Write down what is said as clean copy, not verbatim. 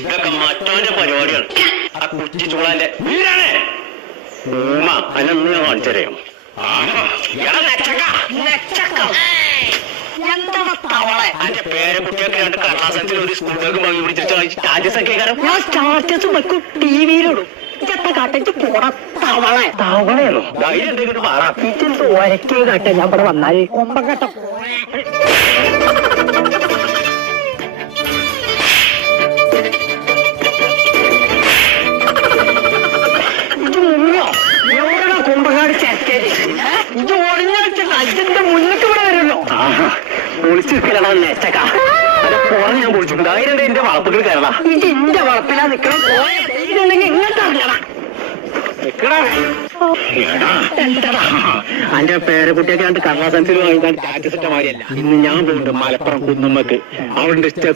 ഇതൊക്കെ മറ്റോന്റെ പരിപാടിയാണ്. ആ കുറ്റി ചൂളാന്റെ വീരാണ് അനൊന്ന് ഞാൻ കാണിച്ചറിയാം. അന്റെ പേരക്കുട്ടിയൊക്കെ രണ്ട് കടലാസത്തിൽ ഒരു സ്കൂളിലേക്ക് വാങ്ങി പിടിച്ചിട്ട് സ്റ്റാറ്റസ് ഒക്കെ ഞാൻ സ്റ്റാറ്റസ് വെക്കും ടിവിയിലിടും. കാട്ടേക്ക് പോടാ തവളയാണോ ധൈര്യം എന്തെങ്കിലും മാറാം. ഒരക്കേ കാട്ട ഞാൻ ഇവിടെ വന്നാല് കൊമ്പക്കട്ട കുമ്പകാട് ചേർക്കേരി ഇത് ഒളിഞ്ഞ അജിന്റെ മുന്നിട്ട് ഇവിടെ വരുമല്ലോ. പൊളിച്ചിരിക്കലാണ് നെച്ചക്ക പുറന്ന് ഞാൻ പൊളിച്ചു. ധൈര്യം എന്റെ വളപ്പുകൾ കയറണം. ഇത് എന്റെ വളപ്പിലാ നിക്കണം. പോയിട്ടുണ്ടെങ്കിൽ ഇങ്ങോട്ട് അറിയണം. അന്റെ പേരക്കുട്ടിയൊക്കെ കണ്ട് കർണാസൻസിൽ വാങ്ങിക്കാൻ സ്റ്റാറ്റസ് ഇട്ട മാതിരിയല്ല. ഇന്ന് ഞാൻ പോകുന്നുണ്ട് മലപ്പുറം കുന്നുമ്മക്ക്. അവിടെ